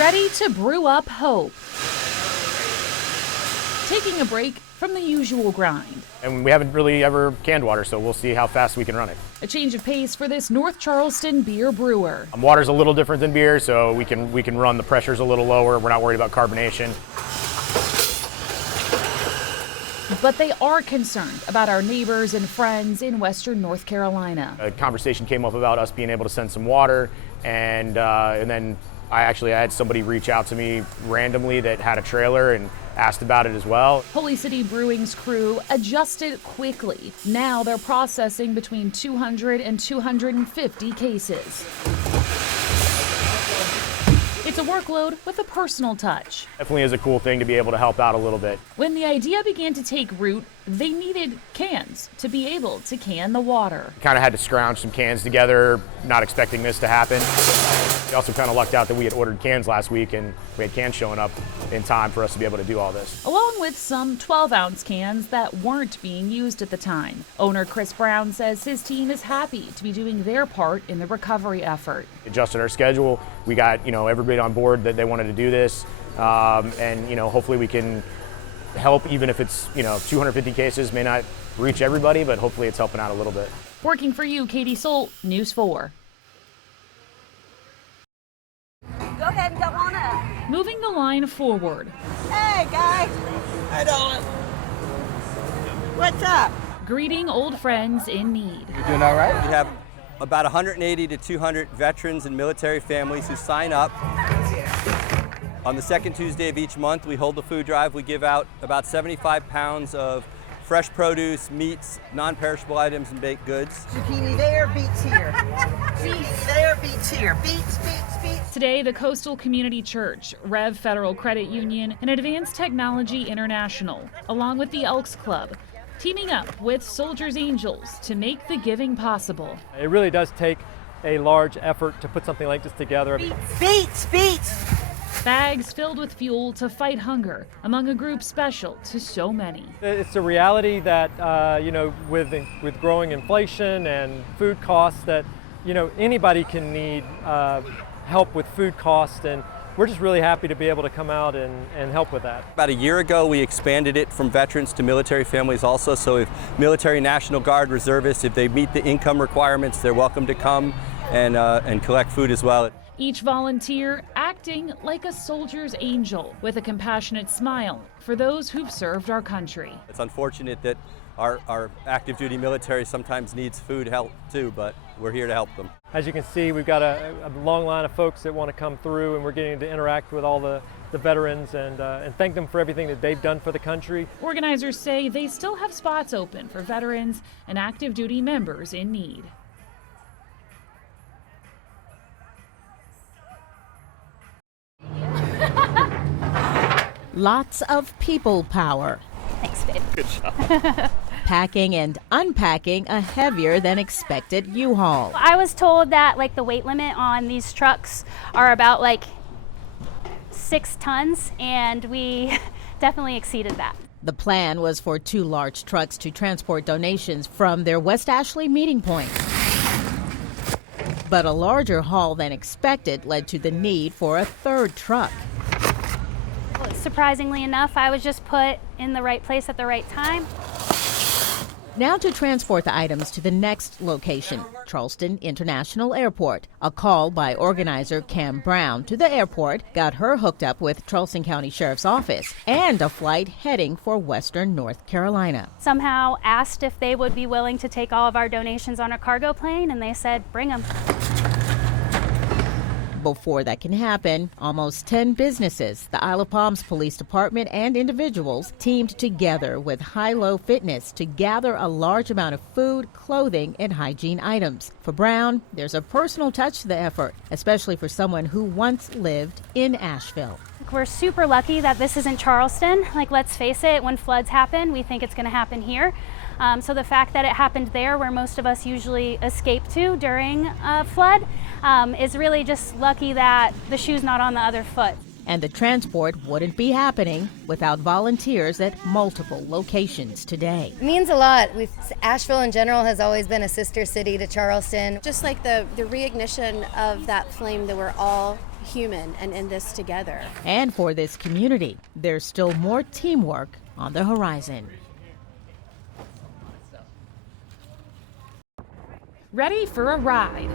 ready to brew up hope. Taking a break from the usual grind. And we haven't really ever canned water, so we'll see how fast we can run it. A change of pace for this North Charleston beer brewer. Water's a little different than beer, so we can run the pressures a little lower. We're not worried about carbonation. But they are concerned about our neighbors and friends in Western North Carolina. A conversation came up about us being able to send some water, and then I had somebody reach out to me randomly that had a trailer and asked about it as well. Holy City Brewing's crew adjusted quickly. Now they're processing between 200 and 250 cases. It's a workload with a personal touch. Definitely is a cool thing to be able to help out a little bit. When the idea began to take root, they needed cans to be able to can the water. Kind of had to scrounge some cans together, not expecting this to happen. We also kind of lucked out that we had ordered cans last week and we had cans showing up in time for us to be able to do all this. Along with some 12-ounce cans that weren't being used at the time. Owner Chris Brown says his team is happy to be doing their part in the recovery effort. Adjusted our schedule. We got everybody on board that they wanted to do this, and hopefully we can help, even if it's 250 cases. May not reach everybody, but hopefully it's helping out a little bit. Working for you, Katie Solt, News 4. Go ahead and come on up. Moving the line forward. Hey, guys. Hi, Dawn. What's up? Greeting old friends in need. You doing all right? We have about 180 to 200 veterans and military families who sign up. On the second Tuesday of each month, we hold the food drive. We give out about 75 pounds of fresh produce, meats, non-perishable items, and baked goods. Zucchini there, beets here. Zucchini there, beets here. Beets, beets, beets. Today, the Coastal Community Church, Rev Federal Credit Union, and Advanced Technology International, along with the Elks Club, teaming up with Soldiers Angels to make the giving possible. It really does take a large effort to put something like this together. Beets, beets. Bags filled with fuel to fight hunger among a group special to so many. It's a reality that, with growing inflation and food costs, that, anybody can need help with food costs, and we're just really happy to be able to come out and help with that. About a year ago, we expanded it from veterans to military families also. So if military, National Guard, reservists, if they meet the income requirements, they're welcome to come and collect food as well. Each volunteer acting like a soldier's angel with a compassionate smile for those who've served our country. It's unfortunate that our active duty military sometimes needs food help too, but we're here to help them. As you can see, we've got a long line of folks that want to come through, and we're getting to interact with all the veterans and thank them for everything that they've done for the country. Organizers say they still have spots open for veterans and active duty members in need. Lots of people power. Thanks, babe. Good job. Packing and unpacking a heavier than expected U-Haul. I was told that the weight limit on these trucks are about 6 tons, and we definitely exceeded that. The plan was for 2 large trucks to transport donations from their West Ashley meeting point. But a larger haul than expected led to the need for a 3rd truck. Surprisingly enough, I was just put in the right place at the right time. Now to transport the items to the next location, Charleston International Airport. A call by organizer Cam Brown to the airport got her hooked up with Charleston County Sheriff's Office and a flight heading for Western North Carolina. Somehow asked if they would be willing to take all of our donations on a cargo plane, and they said, bring them. Before that can happen, almost 10 businesses, the Isle of Palms Police Department, and individuals teamed together with High-Low Fitness to gather a large amount of food, clothing, and hygiene items. For Brown, there's a personal touch to the effort, especially for someone who once lived in Asheville. We're super lucky that this isn't Charleston. Let's face it, when floods happen, we think it's going to happen here. So the fact that it happened there, where most of us usually escape to during a flood, is really just lucky that the shoe's not on the other foot. And the transport wouldn't be happening without volunteers at multiple locations today. It means a lot. Asheville in general has always been a sister city to Charleston. Just like the reignition of that flame that we're all human and in this together. And for this community, there's still more teamwork on the horizon. Ready for a ride.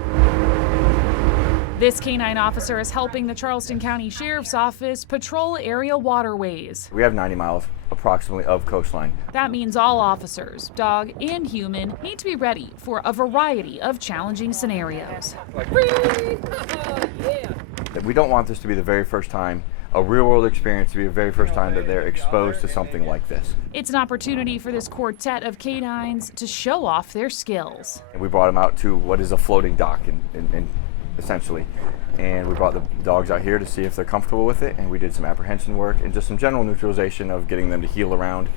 This canine officer is helping the Charleston County Sheriff's Office patrol area waterways. We have 90 miles approximately of coastline. That means all officers, dog and human, need to be ready for a variety of challenging scenarios. We don't want this to be the very first time, a real-world experience to be the very first time that they're exposed to something like this. It's an opportunity for this quartet of canines to show off their skills. And we brought them out to what is a floating dock, essentially. And we brought the dogs out here to see if they're comfortable with it, and we did some apprehension work and just some general neutralization of getting them to heel around.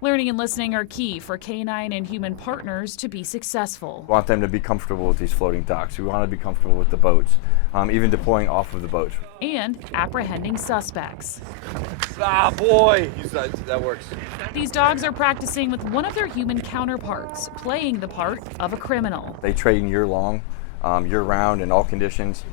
Learning and listening are key for canine and human partners to be successful. We want them to be comfortable with these floating docks. We want to be comfortable with the boats, even deploying off of the boats. And apprehending suspects. Ah, boy! That works. These dogs are practicing with one of their human counterparts, playing the part of a criminal. They train year-long, year-round in all conditions,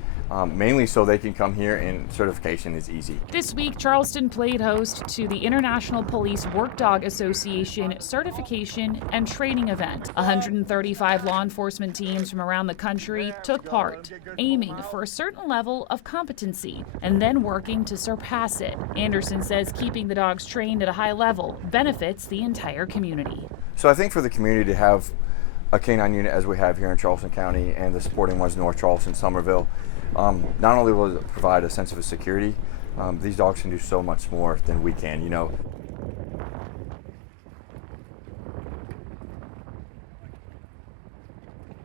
mainly so they can come here and certification is easy. This week, Charleston played host to the International Police Work Dog Association certification and training event. 135 law enforcement teams from around the country took part, aiming for a certain level of competency and then working to surpass it. Anderson says keeping the dogs trained at a high level benefits the entire community. So I think for the community to have a canine unit as we have here in Charleston County and the supporting ones, North Charleston, Somerville, not only will it provide a sense of security, these dogs can do so much more than we can.